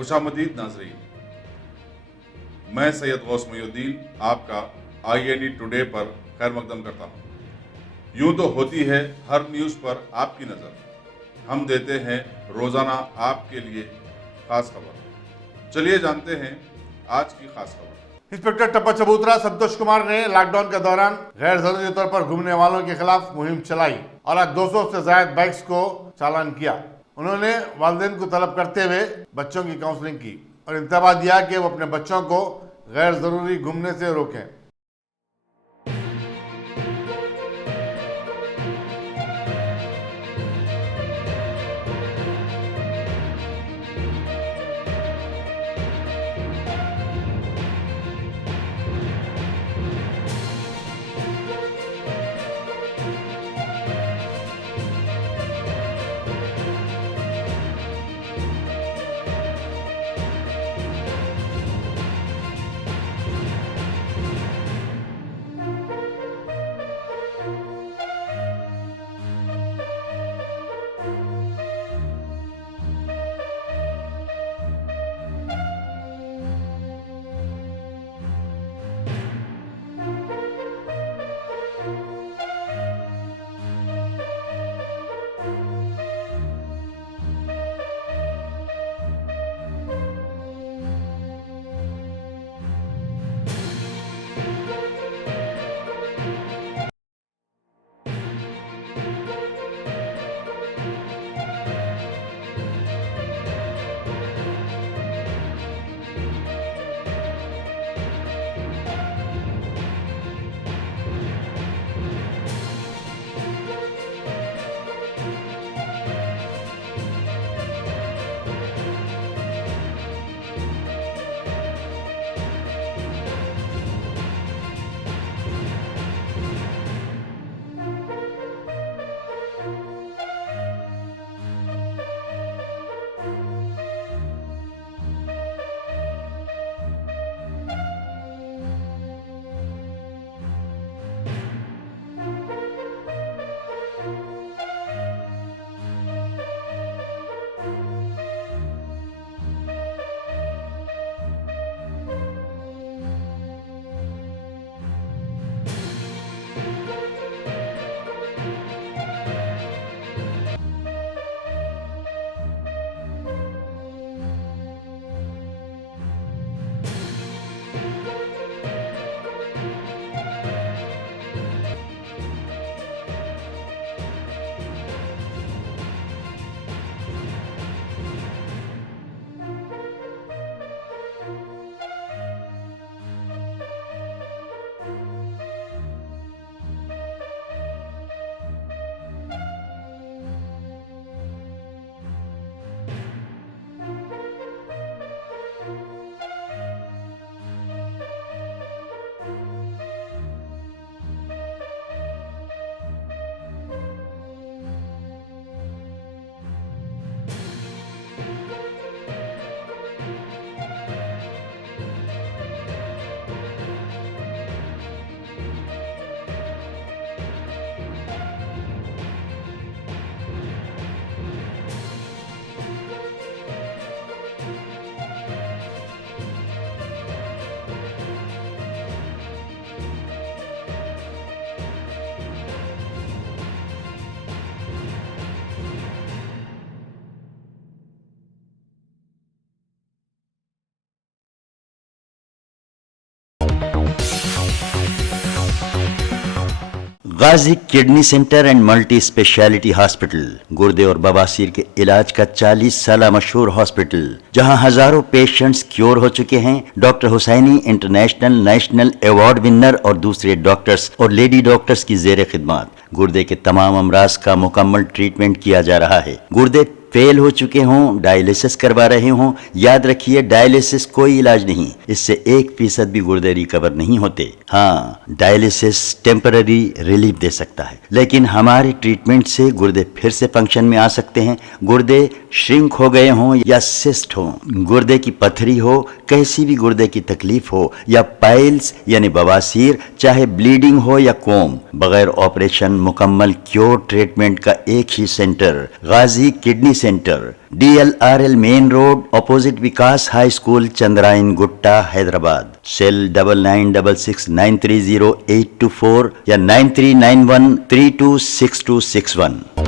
खुशामदीद नाजरीन, मैं सैयद गौस मोइनुद्दीन आपका INE टुडे पर खैर मकदम करता हूँ। यूं तो होती है हर न्यूज़ पर आपकी नज़र, हम देते हैं रोज़ाना आपके लिए खास खबर। चलिए जानते हैं आज की खास खबर। इंस्पेक्टर टप्पा चबूतरा संतोष कुमार ने लॉकडाउन के दौरान गैर जरूरी तौर पर घूमने वालों के खिलाफ मुहिम चलाई और आज 200 से ज्यादा बाइक्स को चालान किया। उन्होंने वालिदैन को तलब करते हुए बच्चों की काउंसलिंग की और इंतबाह दिया कि वो अपने बच्चों को गैर जरूरी घूमने से रोकें। Ghazi kidney centre and multi speciality hospital गुर्दे और बवासीर के इलाज का 40 साल मशहूर हॉस्पिटल, जहां हजारों पेशेंट्स क्योर हो चुके हैं। Doctor Husaini international national award winner और दूसरे डॉक्टर्स और लेडी डॉक्टर्स की जेर खिदमत गुर्दे के तमाम अमराज का मुकम्मल ट्रीटमेंट किया जा रहा है। गुर्दे फेल हो चुके हों, डायलिसिस करवा रहे हों, याद रखिए डायलिसिस कोई इलाज नहीं, इससे 1% भी गुर्दे रिकवर नहीं होते। हाँ, डायलिसिस टेम्पररी रिलीफ दे सकता है, लेकिन हमारे ट्रीटमेंट से गुर्दे फिर से फंक्शन में आ सकते हैं। गुर्दे श्रिंक हो गए हों या सिस्ट हो, गुर्दे की पथरी हो, कैसी भी गुर्दे की तकलीफ हो या पाइल्स यानी बवासीर, चाहे ब्लीडिंग हो या कोम, बगैर ऑपरेशन मुकम्मल क्योर ट्रीटमेंट का एक ही centre Ghazi kidney centre, DLRL main road opposite Vikas high school, Chandrayan Gutta, Hyderabad. Cell 9966930824 या 9391326261।